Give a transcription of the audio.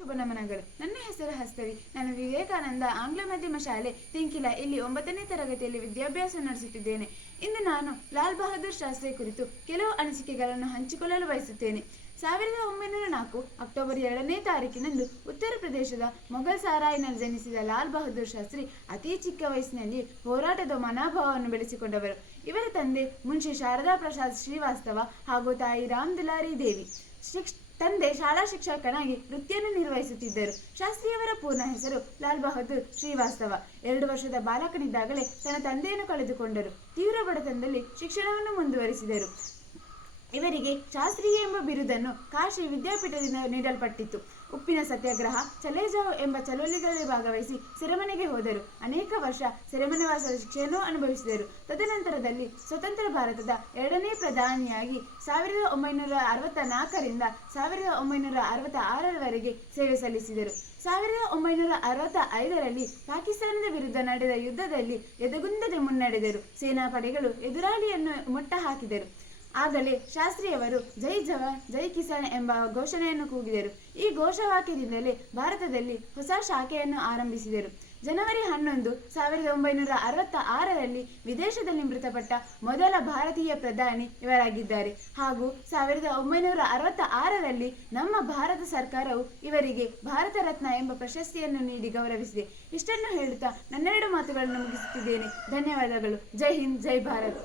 ಶುಭ ನಮನಗಳು. ನನ್ನ ಹೆಸರು ಹಸ್ತವಿ. ನಾನು ವಿವೇಕಾನಂದ ಆಂಗ್ಲ ಮಾಧ್ಯಮ ಶಾಲೆ, ತಿಂಕಿಲ, ಇಲ್ಲಿ ಒಂಬತ್ತನೇ ತರಗತಿಯಲ್ಲಿ ವಿದ್ಯಾಭ್ಯಾಸ ನಡೆಸುತ್ತಿದ್ದೇನೆ. ಇಂದು ನಾನು ಲಾಲ್ ಬಹದ್ದೂರ್ ಶಾಸ್ತ್ರಿ ಕುರಿತು ಕೆಲವು ಅನಿಸಿಕೆಗಳನ್ನು ಹಂಚಿಕೊಳ್ಳಲು ಬಯಸುತ್ತೇನೆ. ಸಾವಿರದ ಒಂಬೈನೂರ ನಾಲ್ಕು ಅಕ್ಟೋಬರ್ ಎರಡನೇ ತಾರೀಕಿನಂದು ಉತ್ತರ ಪ್ರದೇಶದ ಮೊಘಲ್ ಸಾರಾಯಿನಲ್ಲಿ ಜನಿಸಿದ ಲಾಲ್ ಬಹದ್ದೂರ್ ಶಾಸ್ತ್ರಿ ಅತಿ ಚಿಕ್ಕ ವಯಸ್ಸಿನಲ್ಲಿ ಹೋರಾಟದ ಮನೋಭಾವವನ್ನು ಬೆಳೆಸಿಕೊಂಡವರು. ಇವರ ತಂದೆ ಮುನ್ಷಿ ಶಾರದಾ ಪ್ರಸಾದ್ ಶ್ರೀವಾಸ್ತವ ಹಾಗೂ ತಾಯಿ ರಾಮ್ ದುಲಾರಿ ದೇವಿ. ಶಿಕ್ಷ, ತಂದೆ ಶಾಲಾ ಶಿಕ್ಷಕನಾಗಿ ವೃತ್ತಿಯನ್ನು ನಿರ್ವಹಿಸುತ್ತಿದ್ದರು. ಶಾಸ್ತ್ರಿಯವರ ಪೂರ್ಣ ಹೆಸರು ಲಾಲ್ ಬಹದ್ದೂರ್ ಶ್ರೀವಾಸ್ತವ. ಎರಡು ವರ್ಷದ ಬಾಲಕನಿದ್ದಾಗಲೇ ತನ್ನ ತಂದೆಯನ್ನು ಕಳೆದುಕೊಂಡರು. ತೀವ್ರ ಬಡತನದಲ್ಲಿ ಶಿಕ್ಷಣವನ್ನು ಮುಂದುವರಿಸಿದರು. ಇವರಿಗೆ ಶಾಸ್ತ್ರೀಯ ಎಂಬ ಬಿರುದನ್ನು ಕಾಶಿ ವಿದ್ಯಾಪೀಠದಿಂದ ನೀಡಲ್ಪಟ್ಟಿತ್ತು. ಉಪ್ಪಿನ ಸತ್ಯಾಗ್ರಹ, ಚಲೇಜಾವ್ ಎಂಬ ಚಳುವಳಿಗಳಲ್ಲಿ ಭಾಗವಹಿಸಿ ಸೆರೆಮನೆಗೆ ಹೋದರು. ಅನೇಕ ವರ್ಷ ಸೆರೆಮನೆವಾಸದ ಶಿಕ್ಷೆಯನ್ನು ಅನುಭವಿಸಿದರು. ತದನಂತರದಲ್ಲಿ ಸ್ವತಂತ್ರ ಭಾರತದ ಎರಡನೇ ಪ್ರಧಾನಿಯಾಗಿ ಸಾವಿರದ ಒಂಬೈನೂರ ಅರವತ್ತ ನಾಲ್ಕರಿಂದ ಸಾವಿರದ ಒಂಬೈನೂರ ಅರವತ್ತ ಆರರವರೆಗೆ ಸೇವೆ ಸಲ್ಲಿಸಿದರು. ಸಾವಿರದ ಒಂಬೈನೂರ ಅರವತ್ತ ಐದರಲ್ಲಿ ಪಾಕಿಸ್ತಾನದ ವಿರುದ್ಧ ನಡೆದ ಯುದ್ಧದಲ್ಲಿ ಎದೆಗುಂದದೆ ಮುನ್ನಡೆದರು. ಸೇನಾಪಡೆಗಳು ಎದುರಾಳಿಯನ್ನು ಮುಟ್ಟ ಹಾಕಿದರು ಆಗಲೇ ಶಾಸ್ತ್ರಿಯವರು ಜೈ ಜವಾನ್ ಜೈ ಕಿಸಾನ್ ಎಂಬ ಘೋಷಣೆಯನ್ನು ಕೂಗಿದರು. ಈ ಘೋಷವಾಕ್ಯದಿಂದಲೇ ಭಾರತದಲ್ಲಿ ಹೊಸ ಶಾಖೆಯನ್ನು ಆರಂಭಿಸಿದರು. ಜನವರಿ ಹನ್ನೊಂದು, ಸಾವಿರದ ಒಂಬೈನೂರ ಅರವತ್ತ ಆರರಲ್ಲಿ ವಿದೇಶದಲ್ಲಿ ಮೃತಪಟ್ಟ ಮೊದಲ ಭಾರತೀಯ ಪ್ರಧಾನಿ ಇವರಾಗಿದ್ದಾರೆ. ಹಾಗೂ ಸಾವಿರದ ಒಂಬೈನೂರ ಅರವತ್ತ ಆರರಲ್ಲಿ ನಮ್ಮ ಭಾರತ ಸರ್ಕಾರವು ಇವರಿಗೆ ಭಾರತ ರತ್ನ ಎಂಬ ಪ್ರಶಸ್ತಿಯನ್ನು ನೀಡಿ ಗೌರವಿಸಿದೆ. ಇಷ್ಟನ್ನು ಹೇಳುತ್ತಾ ನನ್ನೆರಡು ಮಾತುಗಳನ್ನು ಮುಗಿಸುತ್ತಿದ್ದೇನೆ. ಧನ್ಯವಾದಗಳು. ಜೈ ಹಿಂದ್, ಜೈ ಭಾರತ್.